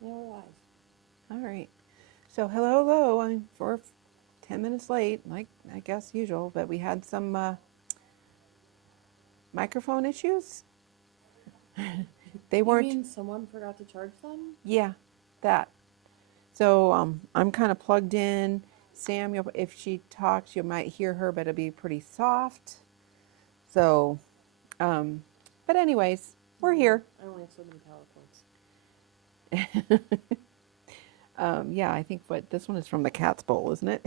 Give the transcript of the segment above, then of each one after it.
Now we're live. All right. So hello. I'm 10 minutes late, like I guess usual, but we had some microphone issues. They You weren't. mean someone forgot to charge them? Yeah, that. So I'm kind of plugged in. Sam, if she talks, you might hear her, but it'll be pretty soft. So, um, but anyways, we're here. I only have so many power cords. Yeah, I think what this one is from the cat's bowl, isn't it?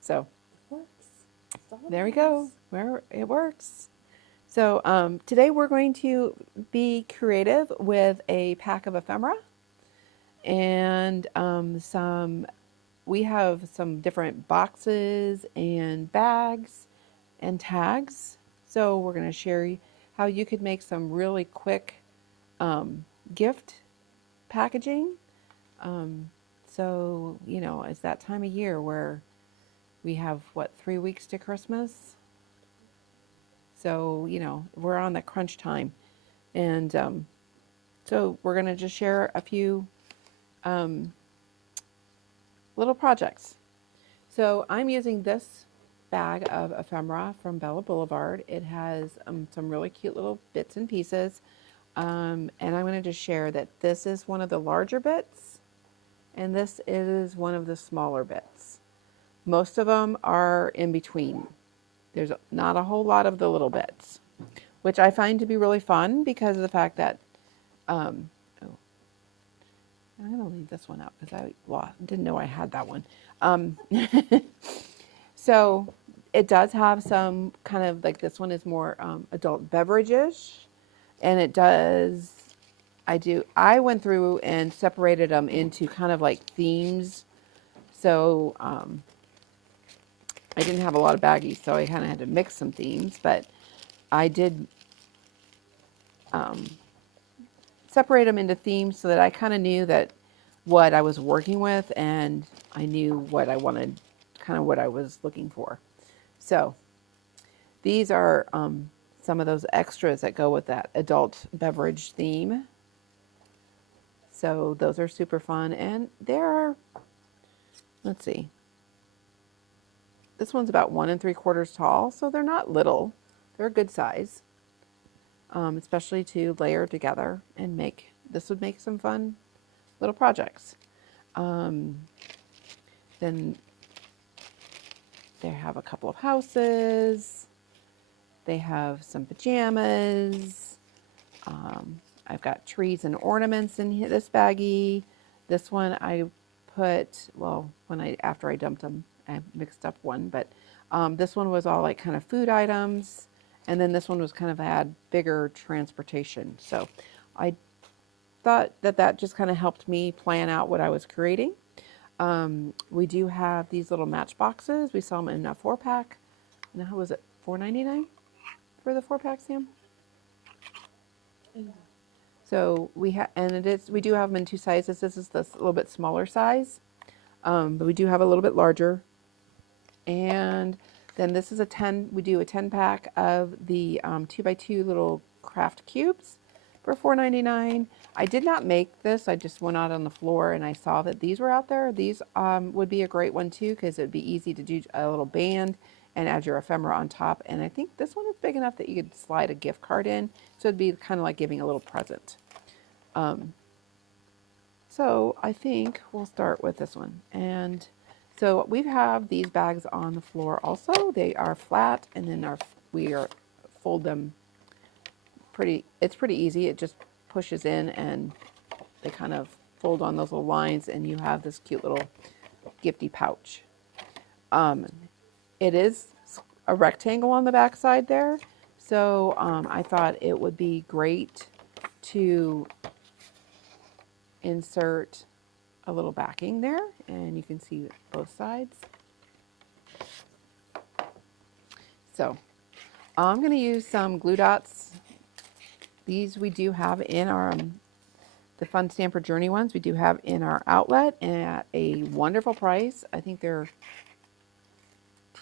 So It works. That's all that there we go. matters. Where it works. So today we're going to be creative with a pack of ephemera and we have some different boxes and bags and tags. So we're going to share how you could make some really quick gift packaging. Um, so, it's that time of year where we have, 3 weeks to Christmas? So, we're on the crunch time. And so we're going to just share a few um, little projects. So I'm using this bag of ephemera from Bella Boulevard. It has some really cute little bits and pieces. And I'm going to just share that this is one of the larger bits and this is one of the smaller bits. Most of them are in between. There's not a whole lot of the little bits, which I find to be really fun because of the fact that um, oh, I'm going to leave this one up because didn't know I had that one. Um, so it does have some kind of like this one is more adult beverages, and it does. I went through and separated them into kind of like themes. So I didn't have a lot of baggies, so I kind of had to mix some themes, but I did um, separate them into themes so that I kind of knew that what I was working with and I knew what I wanted, kind of what I was looking for. So these are some of those extras that go with that adult beverage theme. So those are super fun. And let's see, this one's about 1 3/4 tall. So they're not little, they're a good size, especially to layer together and this would make some fun little projects. Um, then they have a couple of houses. They have some pajamas. I've got trees and ornaments in this baggie. This one I put, well, after I dumped them, I mixed up one, but this one was all like kind of food items. And then this one was kind of had bigger transportation. So I thought that just kind of helped me plan out what I was creating. We do have these little matchboxes. We sell them in a 4-pack. And how was it? $4.99 for the 4-pack, Sam? Yeah. So we do have them in two sizes. This is this little bit smaller size, but we do have a little bit larger. And then this is we do a 10-pack of the 2x2 little craft cubes for $4.99. I did not make this. I just went out on the floor and I saw that these were out there. These would be a great one too because it would be easy to do a little band and add your ephemera on top. And I think this one is big enough that you could slide a gift card in. So it'd be kind of like giving a little present. Um, so I think we'll start with this one. And so we have these bags on the floor also. They are flat and then we are fold them it's pretty easy. It just pushes in and they kind of fold on those little lines and you have this cute little gifty pouch. Um, it is a rectangle on the back side there. So I thought it would be great to insert a little backing there and you can see both sides. So I'm going to use some glue dots. These we do have in our the Fun Stamper Journey ones we do have in our outlet at a wonderful price. I think they're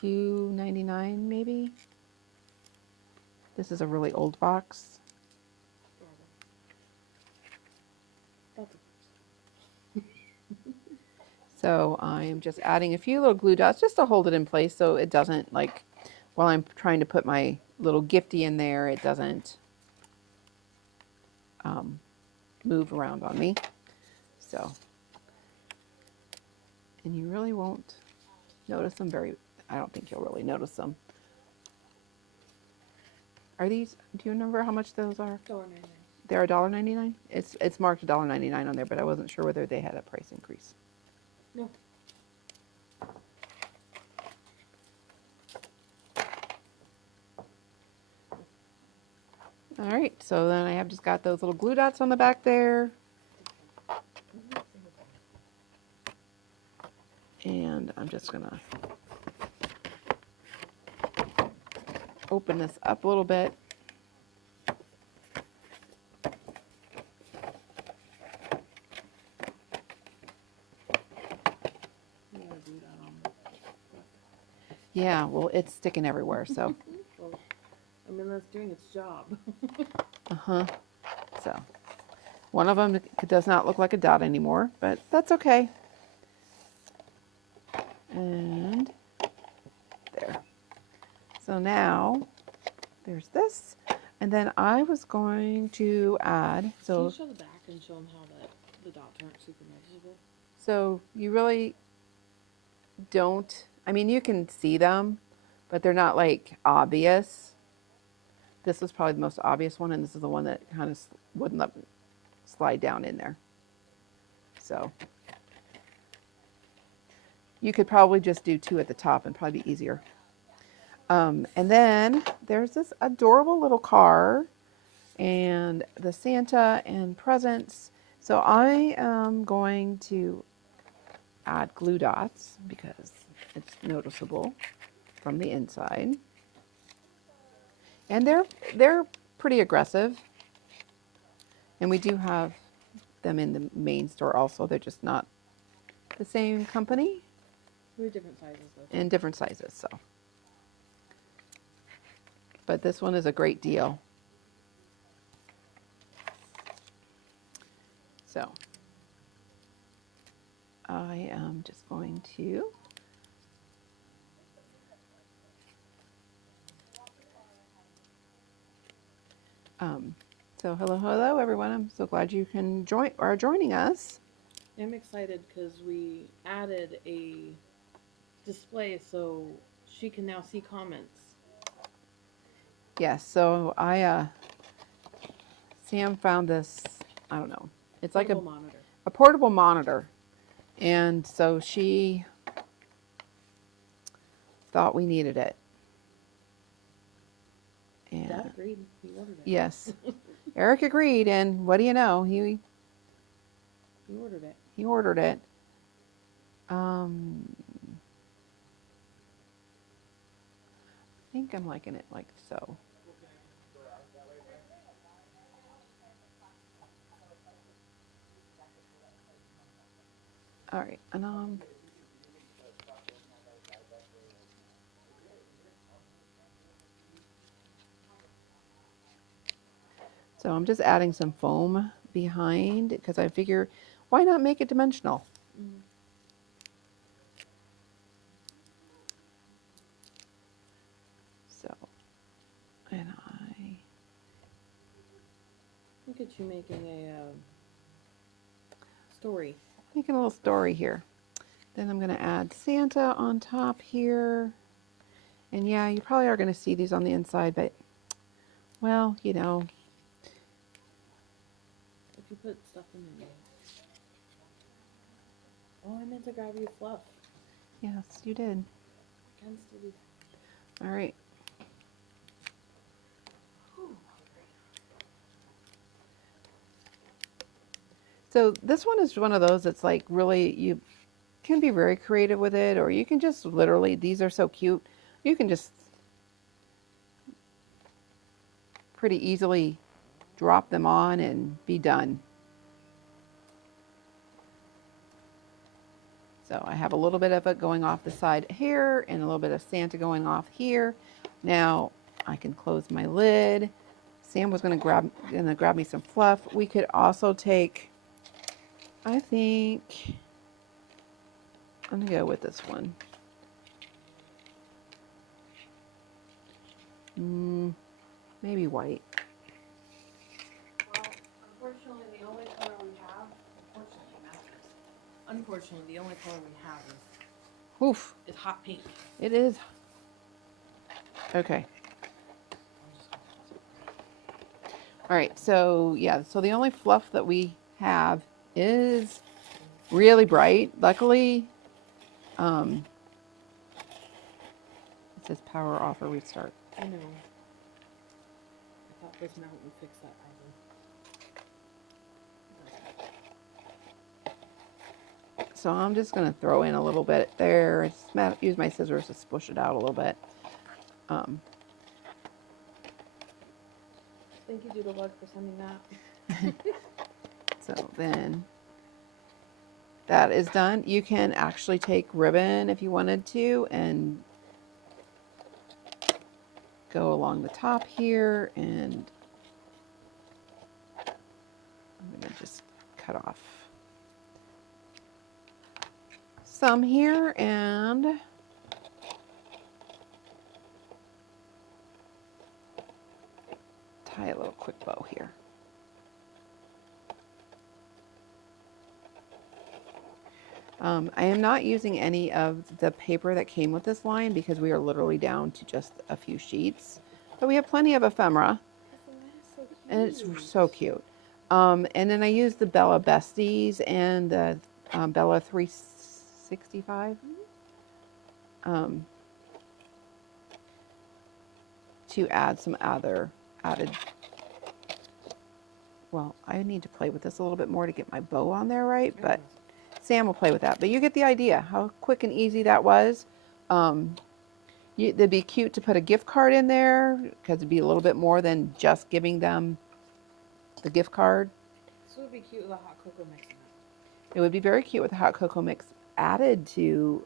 $2.99 maybe. This is a really old box. So I am just adding a few little glue dots just to hold it in place so it doesn't, like, while I'm trying to put my little gifty in there, it doesn't move around on me. So, and you really won't notice them I don't think you'll really notice them. Are these, do you remember how much those are? $1.99. They're $1.99? It's marked $1.99 on there, but I wasn't sure whether they had a price increase. No. All right, so then I have just got those little glue dots on the back there. And I'm just gonna open this up a little bit. Yeah, well, it's sticking everywhere, so. Well, I mean, that's doing its job. So, one of them does not look like a dot anymore, but that's okay. And there. So now, there's this. And then I was going to add, Can so, you show the back and show them how the dots aren't super noticeable? so you really don't, I mean, you can see them, but they're not like obvious. This is probably the most obvious one, and this is the one that kind of wouldn't let me slide down in there. So you could probably just do 2 at the top and probably be easier. And then there's this adorable little car and the Santa and presents. So I am going to add glue dots because it's noticeable from the inside. And they're pretty aggressive. And we do have them in the main store also. They're just not the same company. They're different sizes though. In different sizes, so. But this one is a great deal. So I am just going to so hello everyone. I'm so glad you can are joining us. I'm excited because we added a display so she can now see comments. Yes, so Sam found this, I don't know, it's like a portable monitor. And so she thought we needed it. And Dad agreed. He ordered it. yes, Eric agreed, and what do you know? He ordered it. He ordered it. I think I'm liking it like so. All right, and so I'm just adding some foam behind because I figure, why not make it dimensional? Mm. So, and Look at you making a story. making a little story here. Then I'm going to add Santa on top here. And yeah, you probably are going to see these on the inside, but, well, you know. If you put stuff in there. Oh, I meant to grab you fluff. Yes, you did. I can still do that. All right. So this one is one of those that's like really, you can be very creative with it, or you can just literally, these are so cute, you can just pretty easily drop them on and be done. So I have a little bit of it going off the side here and a little bit of Santa going off here. Now I can close my lid. Sam was gonna grab me some fluff. We could also take, I think, I'm gonna go with this one. Maybe white. Well, unfortunately, the only color we have, unfortunately, the only color we have Oof, is hot pink. it is. Okay. All right, so yeah, so the only fluff that we have is really bright. Luckily, it says power off or restart. I know. I thought this mount would fix that problem. So I'm just gonna throw in a little bit there. Use my scissors to spush it out a little bit. Thank you, Doodlebug, for sending that. So then that is done. You can actually take ribbon if you wanted to and go along the top here, and I'm going to just cut off some here and tie a little quick bow here. I am not using any of the paper that came with this line because we are literally down to just a few sheets. But we have plenty of ephemera, and it's so cute. And then I used the Bella Besties and the Bella 365 to add some other added. Well, I need to play with this a little bit more to get my bow on there right, but Sam will play with that. But you get the idea how quick and easy that was. It'd be cute to put a gift card in there because it'd be a little bit more than just giving them the gift card. This would be cute with a hot cocoa mix in it. It would be very cute with a hot cocoa mix added to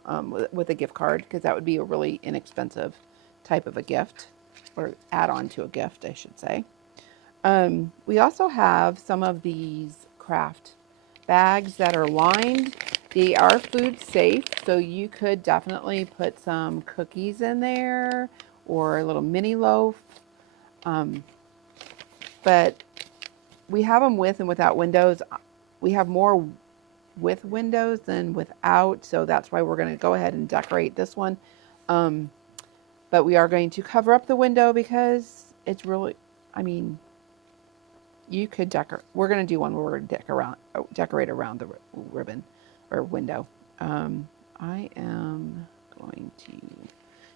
with a gift card, because that would be a really inexpensive type of a gift, or add on to a gift, I should say. We also have some of these craft bags that are lined. They are food safe, so you could definitely put some cookies in there or a little mini loaf. But we have them with and without windows. We have more with windows than without, so that's why we're going to go ahead and decorate this one. But we are going to cover up the window because it's really, I mean, you could decorate. We're going to do one where we're going to decorate around the ribbon or window. I am going to,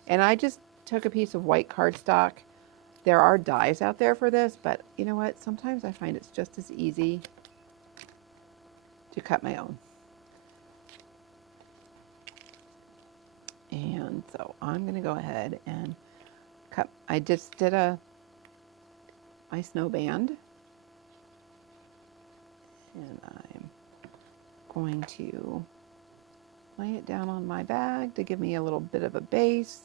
and I just took a piece of white cardstock. There are dies out there for this, but you know what? Sometimes I find it's just as easy to cut my own. And so I'm going to go ahead and cut. I just did my snow band, and I'm going to lay it down on my bag to give me a little bit of a base.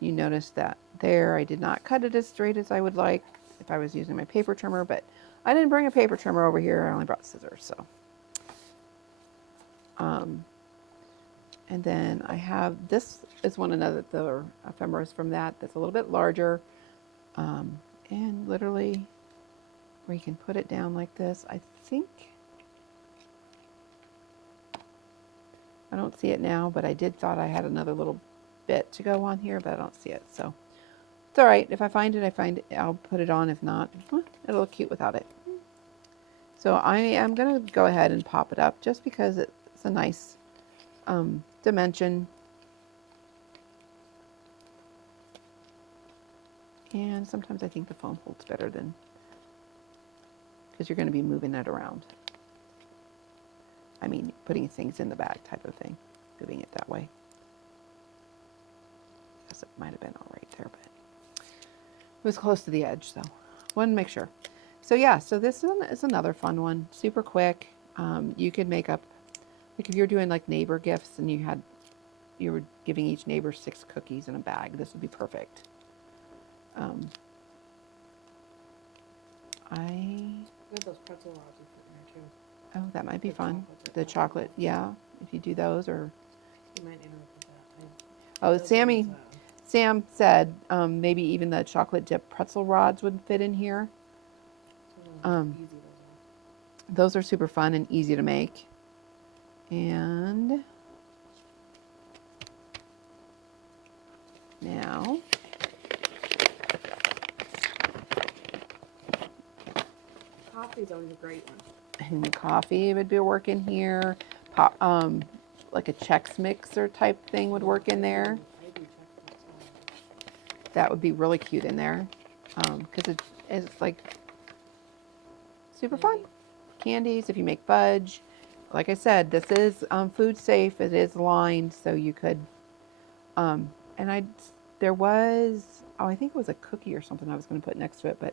You notice that there I did not cut it as straight as I would like if I was using my paper trimmer, but I didn't bring a paper trimmer over here. I only brought scissors. So and then I have, this is one another, the ephemeras from that's a little bit larger, and literally where you can put it down like this. I think, I don't see it now, but I thought I had another little bit to go on here, but I don't see it. So it's all right. If I find it, I'll put it on. If not, it'll look cute without it. So I am going to go ahead and pop it up just because it's a nice dimension. And sometimes I think the foam holds better than, because you're going to be moving it around. I mean, putting things in the bag type of thing, moving it that way. I guess it might have been all right there, but it was close to the edge, so wanted to make sure. So yeah, so this is another fun one, super quick. You could make up, like if you're doing like neighbor gifts and you were giving each neighbor 6 cookies in a bag, this would be perfect. We have those pretzel rods we put in there too. Oh, that might be fun. The chocolate, yeah, if you do those, or You might interrupt with that. Oh, Those Sam said maybe even the chocolate dip pretzel rods would fit in here. easy those are. Those are super fun and easy to make. And now Coffee's always a great one. and coffee would be working here. Like a Chex Mixer type thing would work in there. I do Chex Mix. That would be really cute in there because it's like super fun. Candies, if you make fudge. Like I said, this is food safe. It is lined, so you could. And there was, I think it was a cookie or something I was going to put next to it, but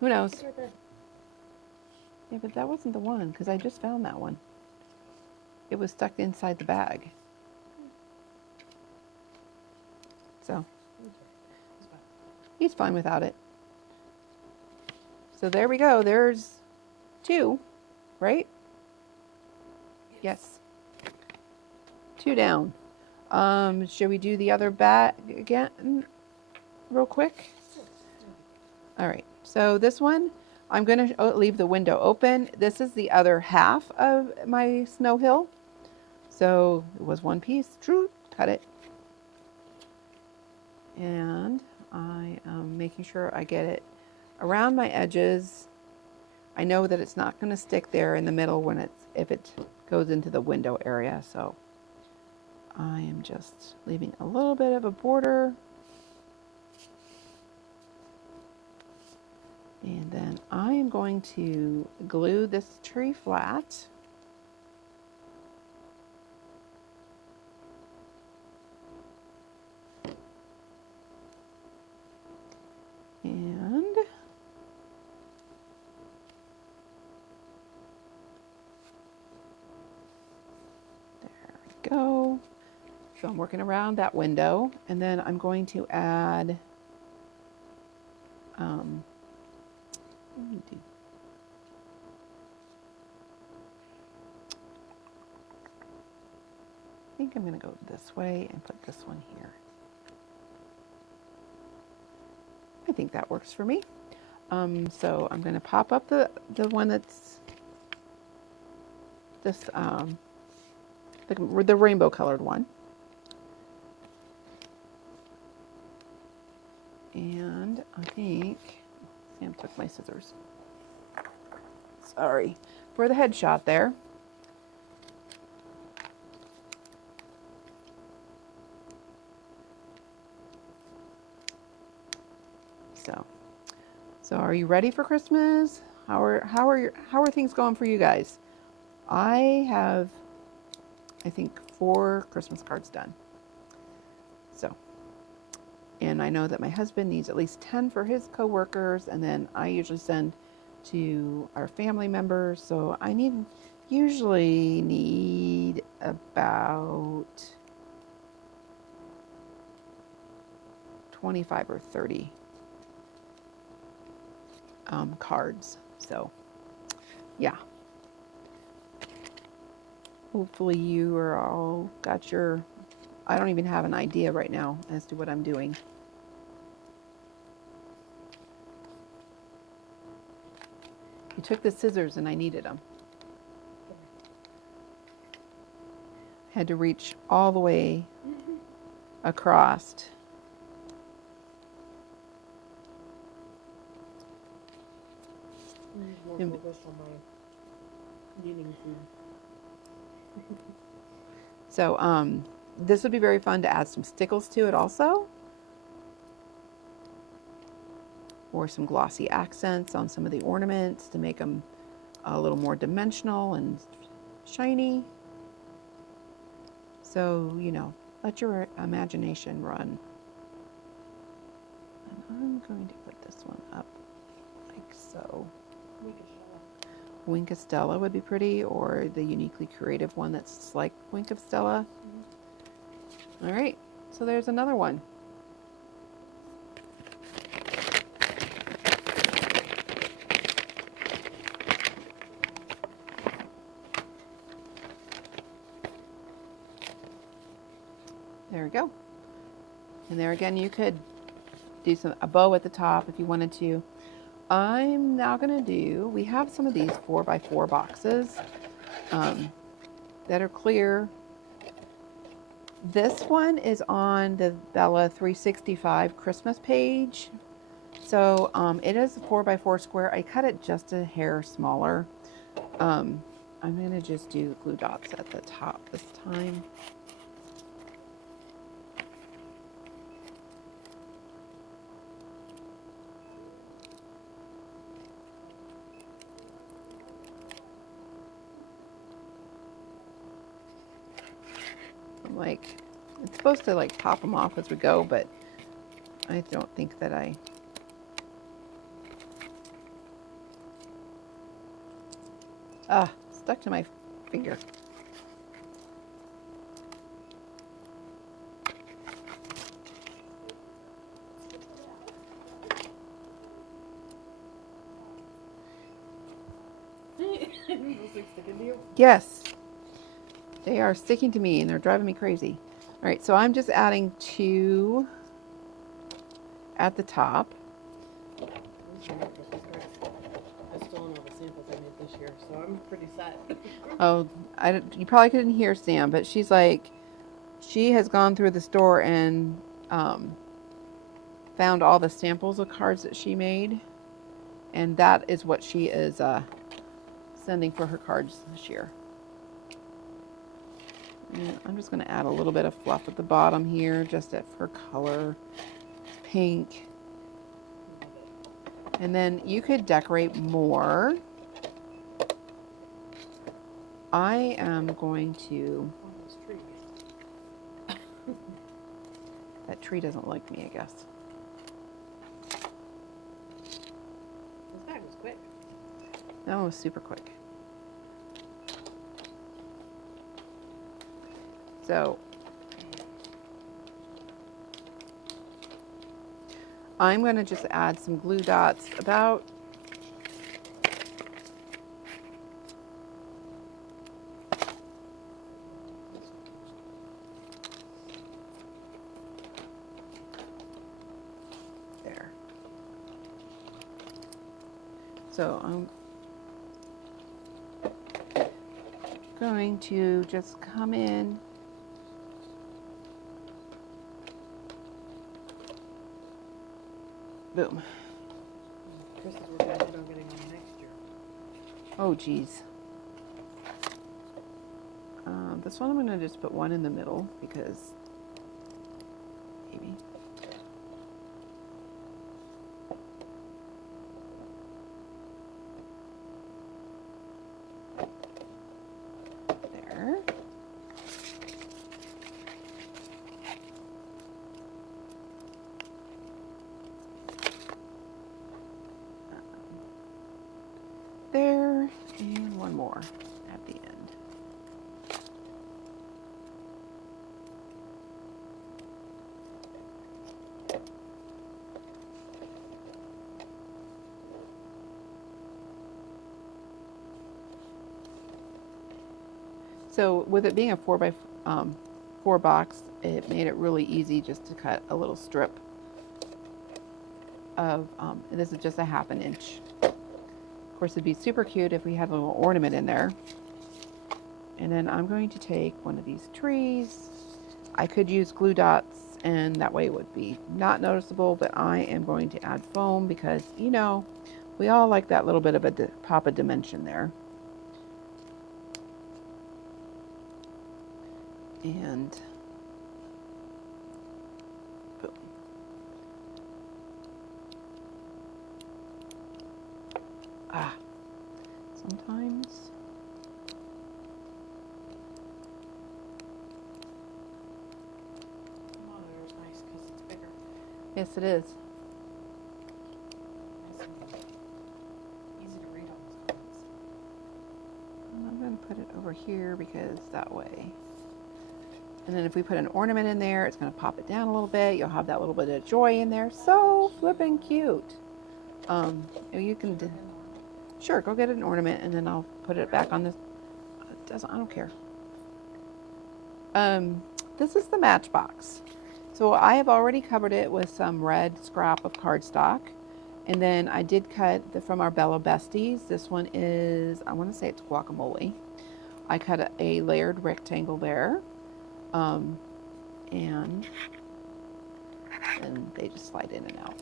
who knows? It's right there. Yeah, but that wasn't the one because I just found that one. It was stuck inside the bag. So he's fine without it. So there we go. There's 2, right? Yes. 2 down. Should we do the other bag again real quick? All right. So this one, I'm going to leave the window open. This is the other half of my snow hill. So it was one piece. True. Cut it. And I am making sure I get it around my edges. I know that it's not going to stick there in the middle if it goes into the window area. So I am just leaving a little bit of a border. And then I am going to glue this tree flat. And there we go. So I'm working around that window, and then I'm going to add I think I'm going to go this way and put this one here. I think that works for me. So I'm going to pop up the one that's this the rainbow colored one. And I think Sam took my scissors. Sorry for the headshot there. So are you ready for Christmas? How are things going for you guys? I have, I think, 4 Christmas cards done. So, and I know that my husband needs at least 10 for his coworkers, and then I usually send to our family members. So I usually need about 25 or 30 cards. So yeah, hopefully you are all got your, I don't even have an idea right now as to what I'm doing. You took the scissors and I needed them. Had to reach all the way across. More focused on my eating food. So this would be very fun to add some stickles to it also. Or some glossy accents on some of the ornaments to make them a little more dimensional and shiny. So, you know, let your imagination run. And I'm going to put this one up like so. Wink of Stella would be pretty, or the uniquely creative one that's like Wink of Stella. All right, so there's another one. we go. And there again, you could do a bow at the top if you wanted to. I'm now going to do, we have some of these 4x4 boxes that are clear. This one is on the Bella 365 Christmas page. So it is a 4x4 square. I cut it just a hair smaller. I'm going to just do glue dots at the top this time. I'm like, it's supposed to like pop them off as we go, but I don't think that I... stuck to my finger. Yes, they are sticking to me and they're driving me crazy. All right, so I'm just adding 2 at the top. I still don't know the samples I made this year, so I'm pretty set. Oh, you probably couldn't hear Sam, but she's like, she has gone through the store and found all the samples of cards that she made, and that is what she is sending for her cards this year. And I'm just going to add a little bit of fluff at the bottom here, just for color. Pink. And then you could decorate more. I am going to... That tree doesn't like me, I guess. This bag was quick. That one was super quick. So I'm going to just add some glue dots about there. So I'm going to just come in . Boom. Chris is working ahead on getting on next year. Oh, geez. This one I'm going to just put one in the middle because maybe. There. There, and one more at the end. So with it being a 4x4 box, it made it really easy just to cut a little strip of, and this is just a 1/2 inch. Of course, it'd be super cute if we had a little ornament in there. And then I'm going to take one of these trees. I could use glue dots and that way it would be not noticeable, but I am going to add foam because, you know, we all like that little bit of a pop of dimension there. And boom. Sometimes Monitor's nice because it's bigger. yes, it is. Nice and easy to read on those comments. And I'm going to put it over here because that way. And then if we put an ornament in there, it's going to pop it down a little bit. You'll have that little bit of joy in there. So flippin' cute. You can sure go get an ornament, and then I'll put it back on this. I don't care. this is the matchbox. So I have already covered it with some red scrap of cardstock. And then I did cut from our Bella Besties. This one is, I want to say it's guacamole. I cut a layered rectangle there. And they just slide in and out.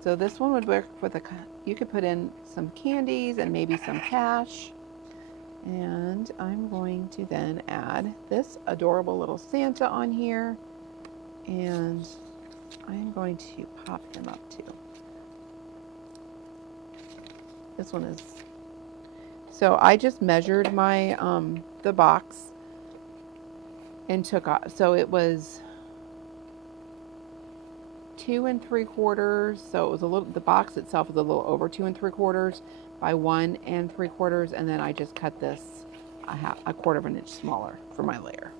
So this one would work with you could put in some candies and maybe some cash. And I'm going to then add this adorable little Santa on here. And I'm going to pop him up too. This one is, so I just measured my, the box and took off, so it was 2 3/4, so it was a little, the box itself was a little over 2 3/4 by 1 3/4, and then I just cut this a 1/4 of an inch smaller for my layer.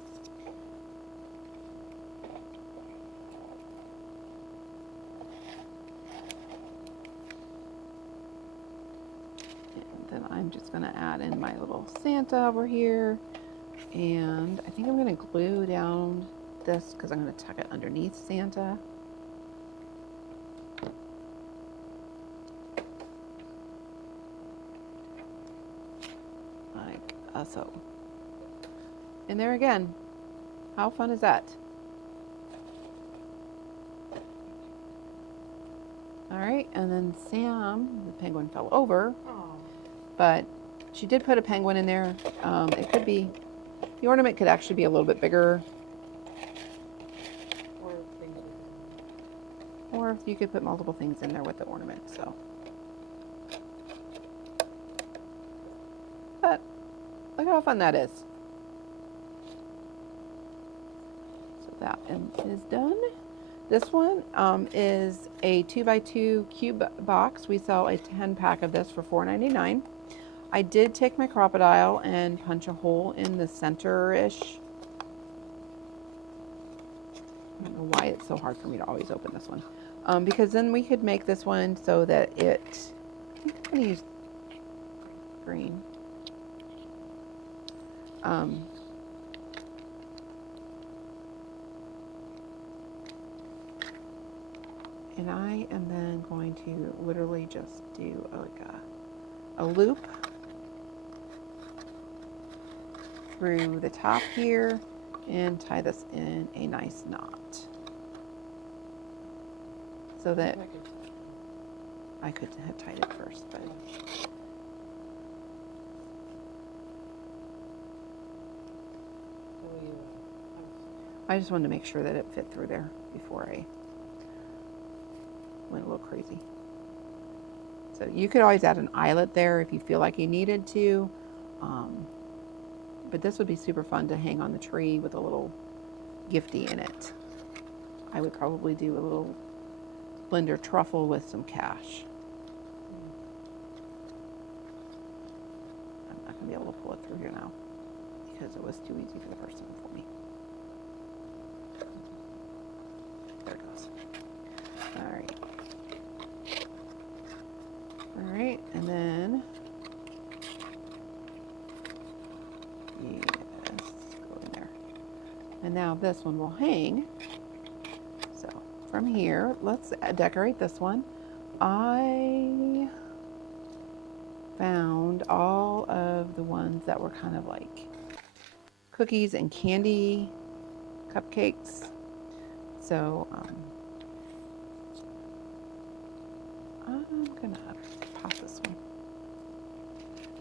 And then I'm just going to add in my little Santa over here, and I think I'm going to glue down this because I'm going to tuck it underneath Santa. So, and there again, how fun is that? All right, and then Sam, the penguin fell over. Aww. But she did put a penguin in there. It could be, the ornament could actually be a little bit bigger. Or you could put multiple things in there with the ornament, so. But look how fun that is. So that is done. This one is a 2x2 cube box. We sell a 10-pack of this for $4.99. I did take my crocodile and punch a hole in the center-ish. I don't know why it's so hard for me to always open this one. Because then we could make this one so that it, I think I'm going to use green. And I am then going to literally just do like a loop through the top here and tie this in a nice knot. So that I could have tied it first, but I just wanted to make sure that it fit through there before I went a little crazy. So you could always add an eyelet there if you feel like you needed to. But this would be super fun to hang on the tree with a little gifty in it. I would probably do a little blender truffle with some cash. I'm not going to be able to pull it through here now because it was too easy for the first time for me. There it goes. All right. All right, and then yes, go in there. And now this one will hang. So from here, let's decorate this one. I found all of the ones that were kind of like cookies and candy cupcakes. So I'm gonna pop this one.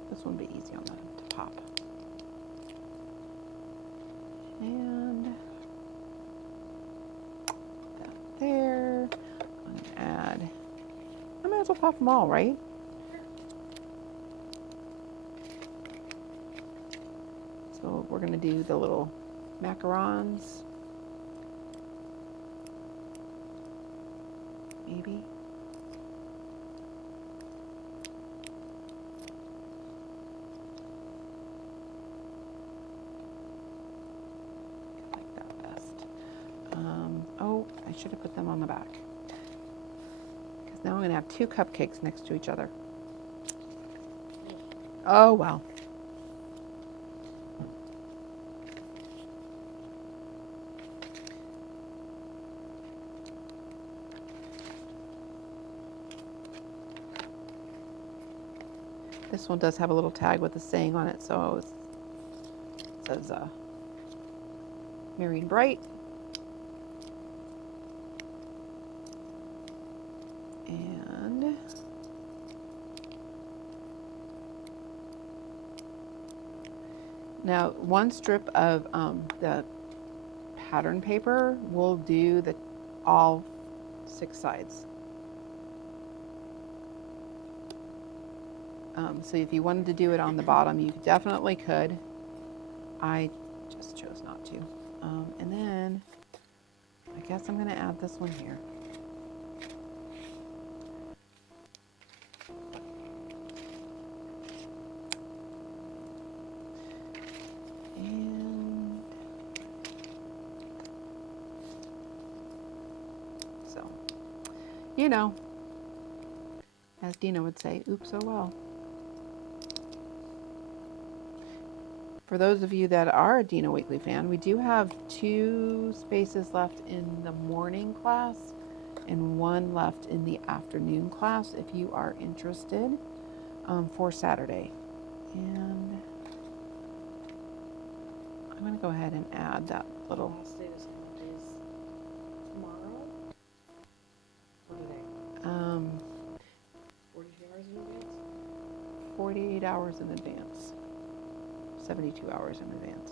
This one will be easy on them to pop. And that there. I'm gonna add, I might as well pop them all, right? So we're gonna do the little macarons. Maybe. Oh, I should have put them on the back. Because now I'm going to have two cupcakes next to each other. Oh, well. This one does have a little tag with a saying on it, so it says Marine Bright. And now one strip of the pattern paper will do all 6 sides. So if you wanted to do it on the bottom, you definitely could. I just chose not to. And then I guess I'm going to add this one here. And so, you know, as Dina would say, oops, oh well. For those of you that are a Dina Wakely fan, we do have 2 spaces left in the morning class and 1 left in the afternoon class if you are interested for Saturday. And I'm going to go ahead and add that little. The last day to sign up is tomorrow or today? 42 hours in advance? 48 hours in advance. 72 hours in advance.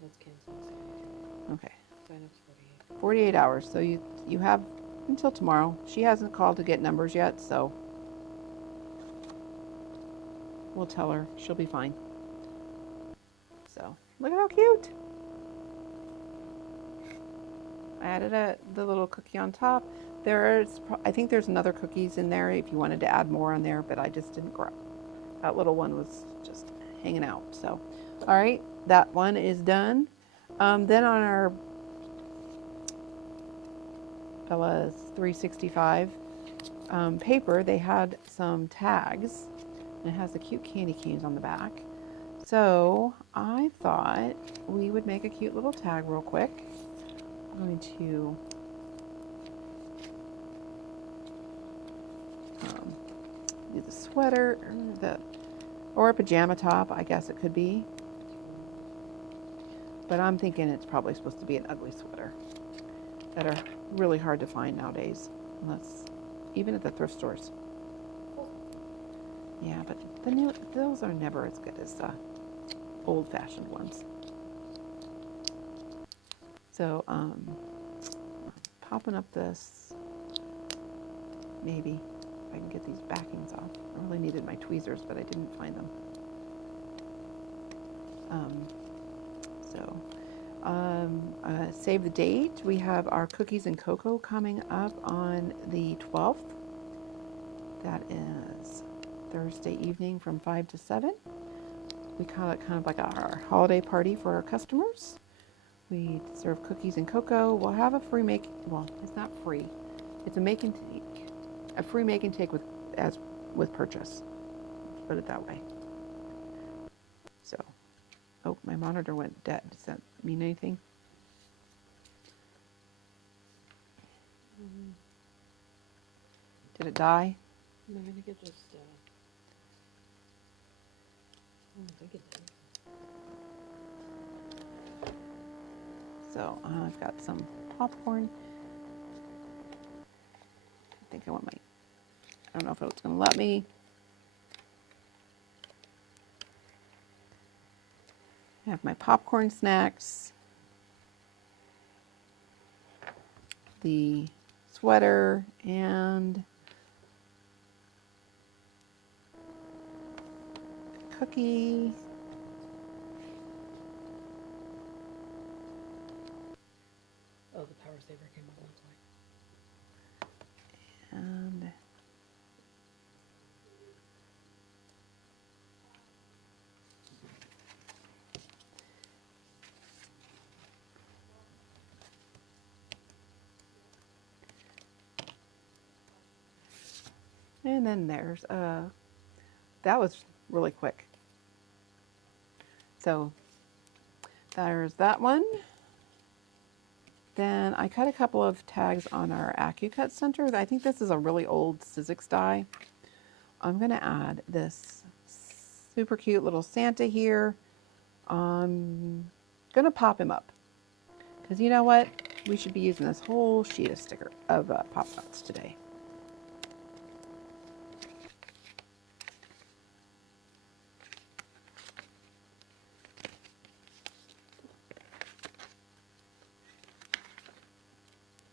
Let's cancel 72. Okay. Sign up's 48. 48 hours. So you have until tomorrow. She hasn't called to get numbers yet, so we'll tell her. She'll be fine. So look at how cute. I added the little cookie on top. I think there's another cookies in there if you wanted to add more on there, but I just didn't grab. That little one was just hanging out. So, all right, that one is done. Then on our Bella's 365 paper, they had some tags, and it has the cute candy canes on the back. So I thought we would make a cute little tag real quick. I'm going to do the sweater, or a pajama top, I guess it could be. But I'm thinking it's probably supposed to be an ugly sweater that are really hard to find nowadays, unless even at the thrift stores. Yeah, but those are never as good as the old-fashioned ones. So popping up this, maybe if I can get these backings off. I really needed my tweezers, but I didn't find them. Save the date. We have our cookies and cocoa coming up on the 12th. That is Thursday evening from 5 to 7. We call it kind of like our holiday party for our customers. We serve cookies and cocoa. We'll have a free well, it's not free. It's a make and take. A free make and take with purchase. Let's put it that way. So, oh, my monitor went dead. Does that mean anything? Did it die? I think it just, I don't think it did. So I've got some popcorn. I think I want I don't know if it's going to let me. I have my popcorn snacks, the sweater, and cookie. Oh, the power saver came on, that's why. And then there's that was really quick. So there's that one. Then I cut a couple of tags on our AccuCut center. I think this is a really old Sizzix die. I'm going to add this super cute little Santa here. I'm going to pop him up because you know what? We should be using this whole sheet of sticker of pop-ups today.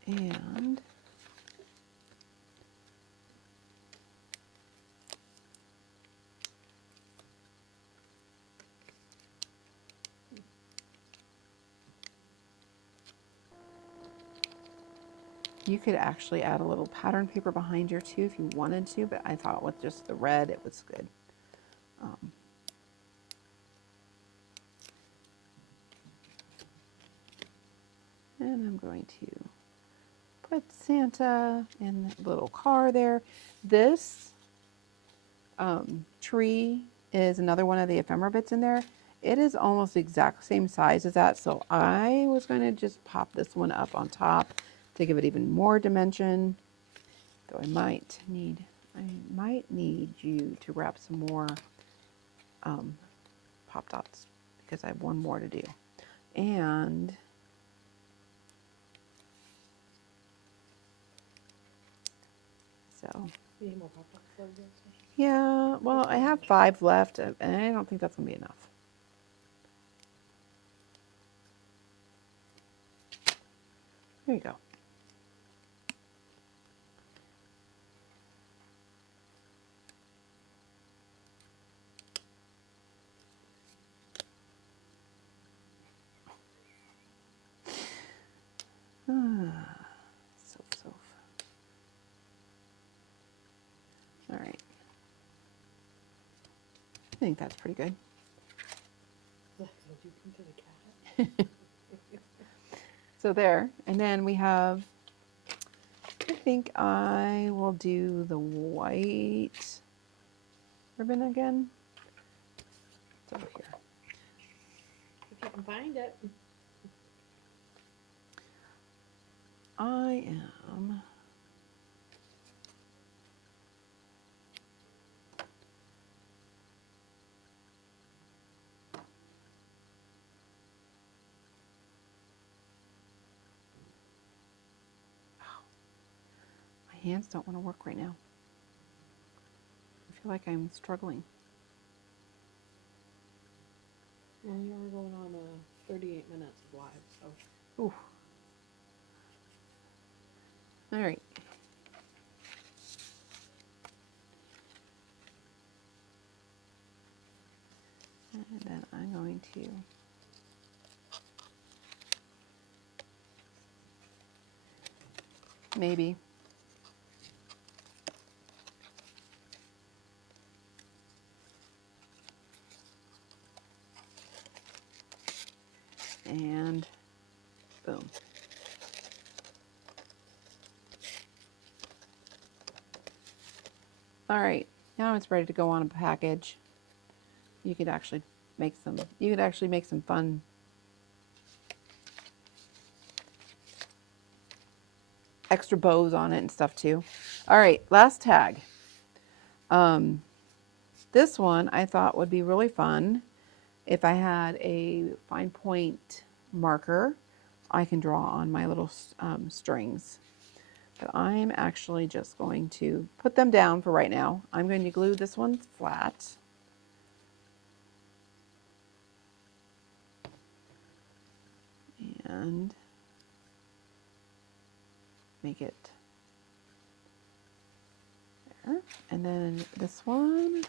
And you could actually add a little pattern paper behind here too if you wanted to, but I thought with just the red it was good. And I'm going to put Santa in the little car there. This tree is another one of the ephemera bits in there. It is almost the exact same size as that, so I was going to just pop this one up on top to give it even more dimension. Though I might need you to wrap some more pop dots because I have one more to do. And so You need more pop-up clothes? yeah, well, I have 5 left, and I don't think that's going to be enough. There you go. So. All right. I think that's pretty good. So there, and then we have, I think I will do the white ribbon again. It's over here. If you can find it. I am my hands don't want to work right now. I feel like I'm struggling. Well, you are going on 38 minutes of live, so. Ooh. All right. And then I'm going to maybe and boom. All right, now it's ready to go on a package. You could actually make some fun extra bows on it and stuff too. All right, last tag. This one I thought would be really fun. If I had a fine point marker, I can draw on my little strings. But I'm actually just going to put them down for right now. I'm going to glue this one flat. And make it there. And then this one,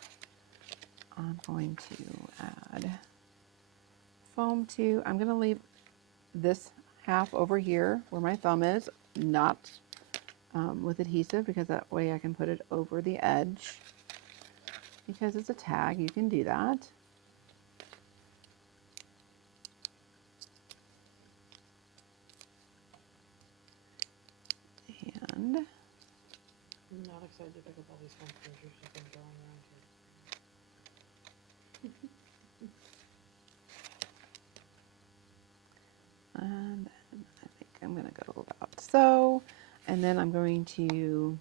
I'm going to add foam to. I'm going to leave this half over here where my thumb is, not with adhesive, because that way I can put it over the edge. Because it's a tag, you can do that. And I'm not excited to pick up all these fun pictures you've been drawing around here. And I think I'm going to go about so. And then I'm going to,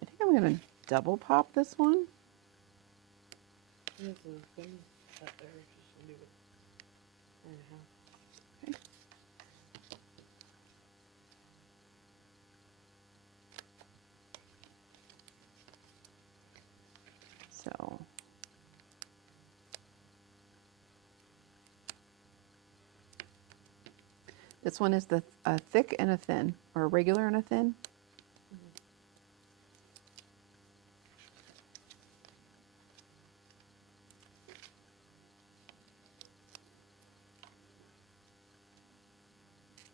I think I'm going to double pop this one. There's a thing up there. Just gonna do it. Okay. So this one is the thick and a thin, or a regular and a thin.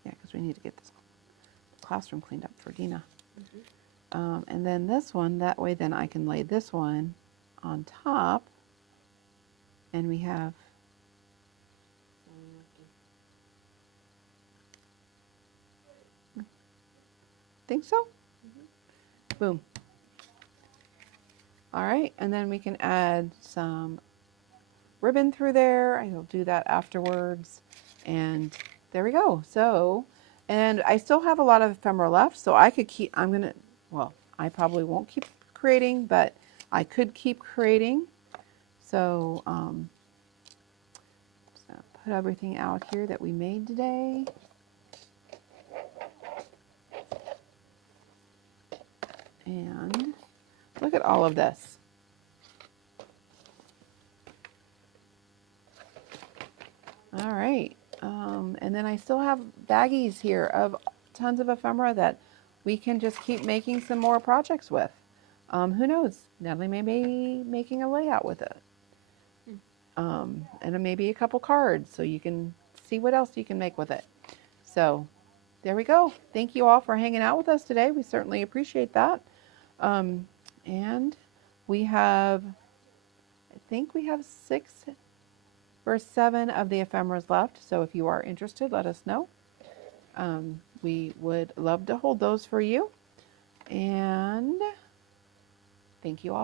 Yeah, because we need to get this classroom cleaned up for Dina. And then this one, that way then I can lay this one on top, and we have, think so? Boom. All right, and then we can add some ribbon through there. I'll do that afterwards. And there we go. So, and I still have a lot of ephemera left, so I could keep, well, I probably won't keep creating, but I could keep creating. So, just gonna put everything out here that we made today. And look at all of this. All right. And then I still have baggies here of tons of ephemera that we can just keep making some more projects with. Who knows? Natalie may be making a layout with it. And maybe a couple cards so you can see what else you can make with it. So there we go. Thank you all for hanging out with us today. We certainly appreciate that. And we have, I think we have 6 or 7 of the ephemeras left. So if you are interested, let us know. We would love to hold those for you. And thank you all.